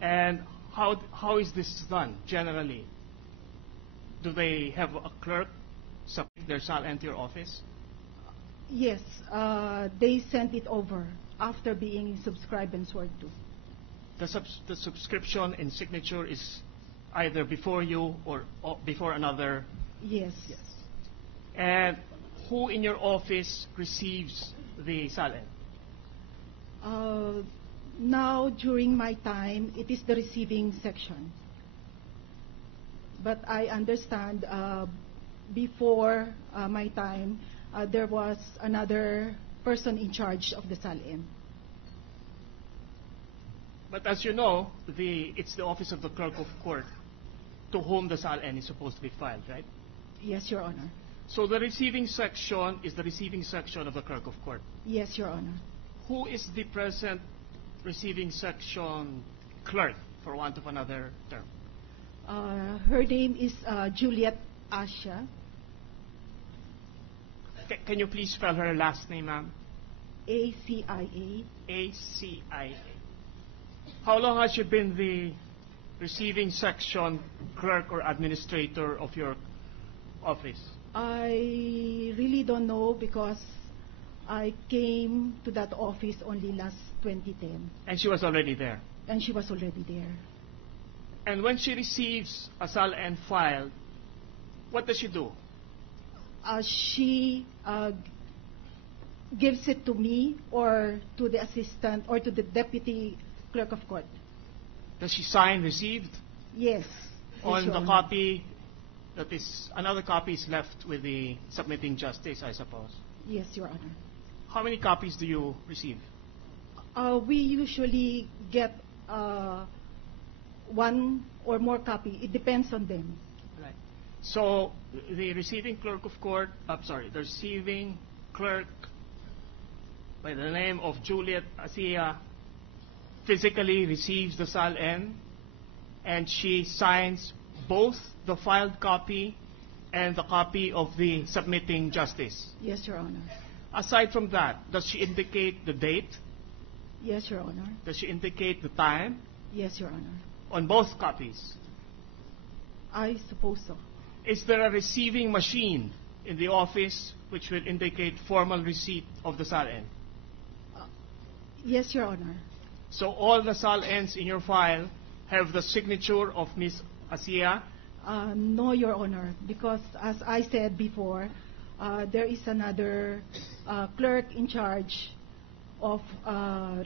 And how is this done generally? Do they have a clerk submit their SALN to your office? Yes, they sent it over after being subscribed and sworn to. The subscription and signature is either before you or before another. Yes. Yes. And who in your office receives the SALN? Now, during my time, it is the receiving section. But I understand before my time, there was another person in charge of the SALN. But as you know, it's the office of the clerk of court to whom the SALN is supposed to be filed, right? Yes, Your Honor. So the receiving section is the receiving section of the clerk of court. Yes, Your Honor. Who is the present receiving section clerk, for want of another term? Her name is Juliet Asha. Can you please spell her last name, ma'am? ACIA. ACIA. How long has she been the receiving section clerk or administrator of your office? I really don't know because I came to that office only last 2010. And she was already there? And she was already there. And when she receives a SALN file, what does she do? She gives it to me or to the assistant or to the deputy clerk of court. Does she sign received? Yes. On Your the Honor. copy that is, another copy is left with the submitting justice, I suppose. Yes, Your Honor. How many copies do you receive? We usually get one or more copy. It depends on them. Right. So the receiving clerk of court, the receiving clerk by the name of Juliet Asia physically receives the SALN and she signs both the filed copy and the copy of the submitting justice. Yes, Your Honor. Aside from that, does she indicate the date? Yes, Your Honor. Does she indicate the time? Yes, Your Honor. On both copies? I suppose so. Is there a receiving machine in the office which will indicate formal receipt of the SALN? Yes, Your Honor. So all the SALNs in your file have the signature of Ms. Asia? No, Your Honor, because as I said before, there is another clerk in charge of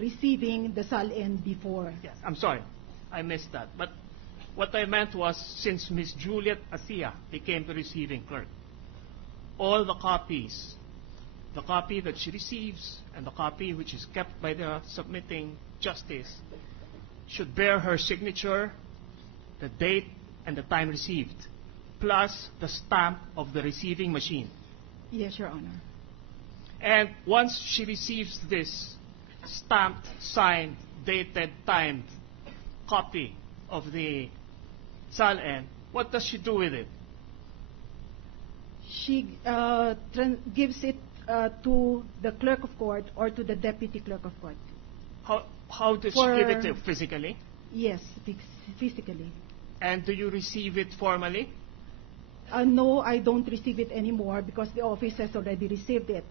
receiving the SALN before. Yes, I'm sorry. I missed that. But what I meant was, since Ms. Juliet Asia became the receiving clerk, all the copies, the copy that she receives and the copy which is kept by the submitting justice, should bear her signature, the date, and the time received, plus the stamp of the receiving machine. Yes, Your Honor. And once she receives this stamped, signed, dated, timed copy of the SALN, what does she do with it? She gives it to the clerk of court or to the deputy clerk of court. How does she give it to you? Physically? Yes, physically. And do you receive it formally? No, I don't receive it anymore because the office has already received it.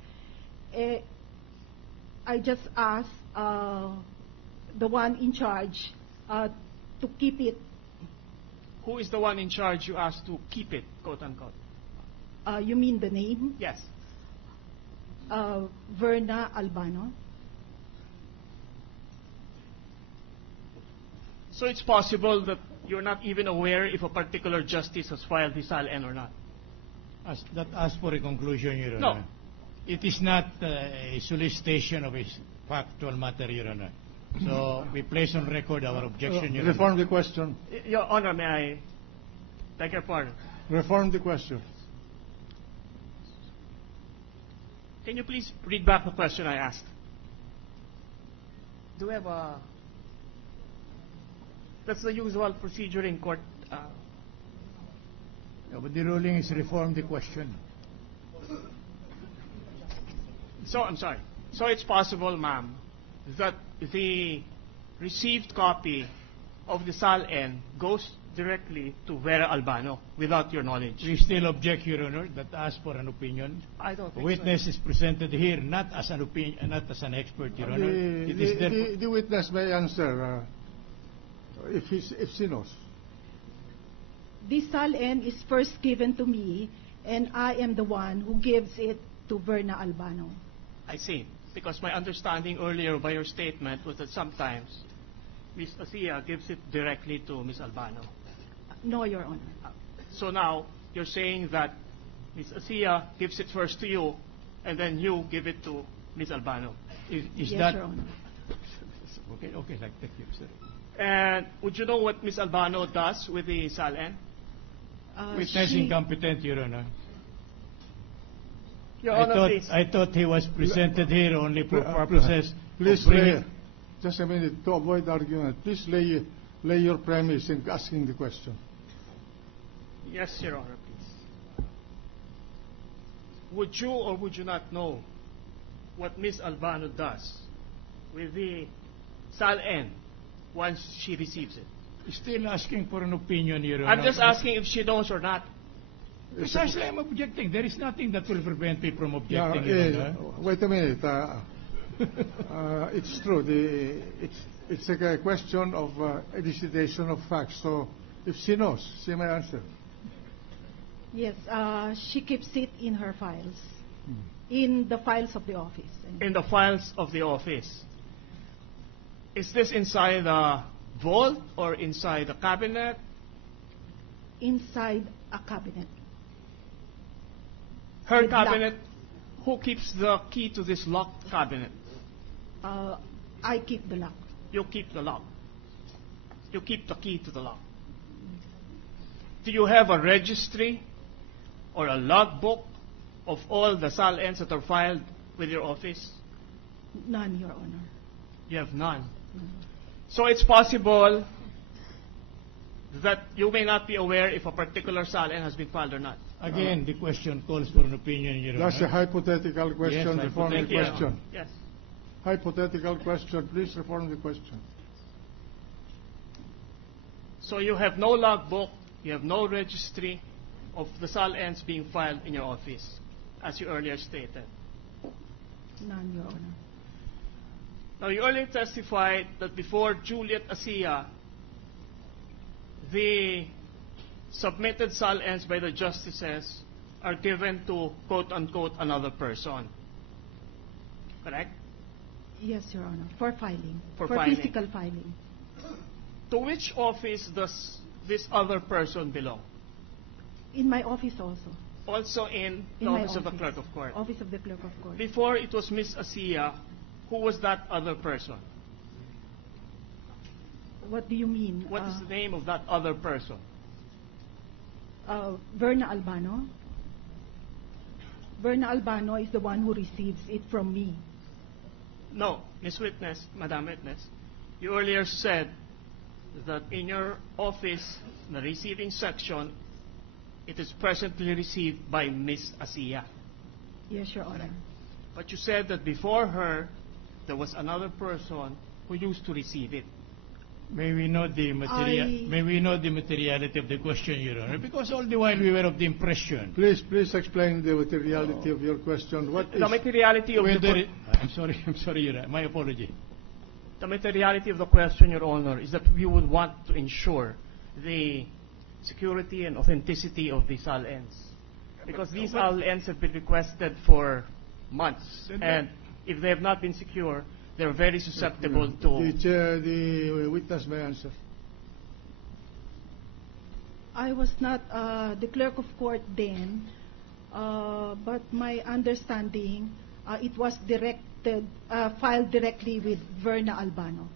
I just asked the one in charge to keep it. Who is the one in charge you asked to keep it, quote unquote? You mean the name? Yes. Verna Albano. So it's possible that you're not even aware if a particular justice has filed the SALN or not? As for a conclusion, Your No. Honor. It is not a solicitation of a factual matter, Your Honor. So we place on record our objection, Your Honor. Reform the question. Your Honor, may I beg your pardon? Reform the question. Can you please read back the question I asked? Do we have a... That's the usual procedure in court. Yeah, but the ruling is reform the question. So, I'm sorry. So it's possible, ma'am, that the received copy of the SAL-N goes directly to Vera Albano without your knowledge. We still object, Your Honor, that ask for an opinion. I don't think Witness is presented here not as an opinion, not as an expert, Your Honor. It is therefore... The witness may answer if she knows. This SAL-N is first given to me, and I am the one who gives it to Verna Albano. I see. Because my understanding earlier by your statement was that sometimes Ms. Asia gives it directly to Ms. Albano. No, Your Honor. So now, you're saying that Ms. Asia gives it first to you, and then you give it to Ms. Albano. Is Yes, that... Your Honor. Okay, thank you, sir. And would you know what Ms. Albano does with the SAL-N? Witness She- incompetent, Your Honor. Your Honor, please. I thought he was presented here only for purposes Please of bringing... lay, just a minute, to avoid argument, please lay your premise in asking the question. Yes, Your Honor, please. Would you or would you not know what Ms. Albano does with the SAL-N once she receives it? Still asking for an opinion, Your Honor. I'm just asking if she knows or not. Precisely, I'm objecting. There is nothing that will prevent me from Yeah, objecting, Your Honor. wait a minute. It's true. It's a question of elucidation of facts. So if she knows, she may answer. Yes, she keeps it in her files, in the files of the office. In the files of the office. Is this inside the vault or inside the cabinet? Inside a cabinet. Her With lock. cabinet? Who keeps the key to this locked cabinet? I keep the lock. You keep the lock. You keep the key to the lock. Do you have a registry or a logbook of all the SAL-Ns that are filed with your office? None, Your Honor. You have none. So it's possible that you may not be aware if a particular SAL-N has been filed or not. Again, the question calls for an opinion, Your Honor. That's a hypothetical question. Yes, Reform the Thank you. question. Yes. Hypothetical question. Please reform the question. So you have no logbook, you have no registry of the SAL-Ns being filed in your office, as you earlier stated. None, Your Honor. Now, you earlier testified that before Juliet Asia, the submitted SAL-Ns by the justices are given to, quote-unquote, another person. Correct? Yes, Your Honor. For filing. For filing. Physical filing. To which office does this other person belong? In my office also. Also in the In my office of the clerk of court. Office of the clerk of court. Before it was Miss Asia, who was that other person? What do you mean? What is the name of that other person? Verna Albano. Verna Albano is the one who receives it from me. No, Miss Witness, Madam Witness, you earlier said that in your office, the receiving section, it is presently received by Miss Asia. Yes, Your Honor. But you said that before her, there was another person who used to receive it. May we know the materiality of the question, Your Honor? Because all the while we were of the impression. Please explain the materiality of your question. What is The materiality of the I'm sorry, Your Honor. My apology. The materiality of the question, Your Honor, is that we would want to ensure the security and authenticity of the SAL-Ns. Because these SAL-Ns have been requested for months, and if they have not been secure, they're very susceptible to... the witness may answer. I was not the clerk of court then, but my understanding, it was filed directly with Verna Albano.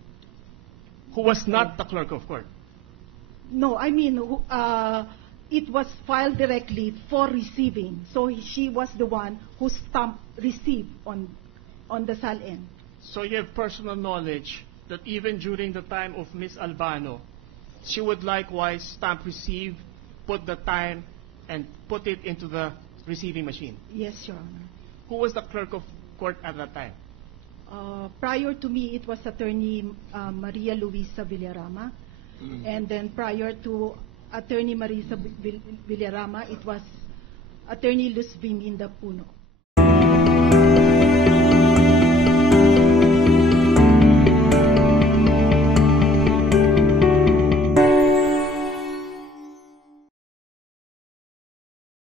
Who was not the clerk of court. No, I mean, it was filed directly for receiving. So she was the one who stamped receive on the SALN. So you have personal knowledge that even during the time of Ms. Albano, she would likewise stamp receive, put the time, and put it into the receiving machine. Yes, Your Honor. Who was the clerk of court at that time? Prior to me, it was Attorney Maria Luisa Villarama. And then prior to Attorney Marisa Villarama, it was Attorney Luz Viminda Puno.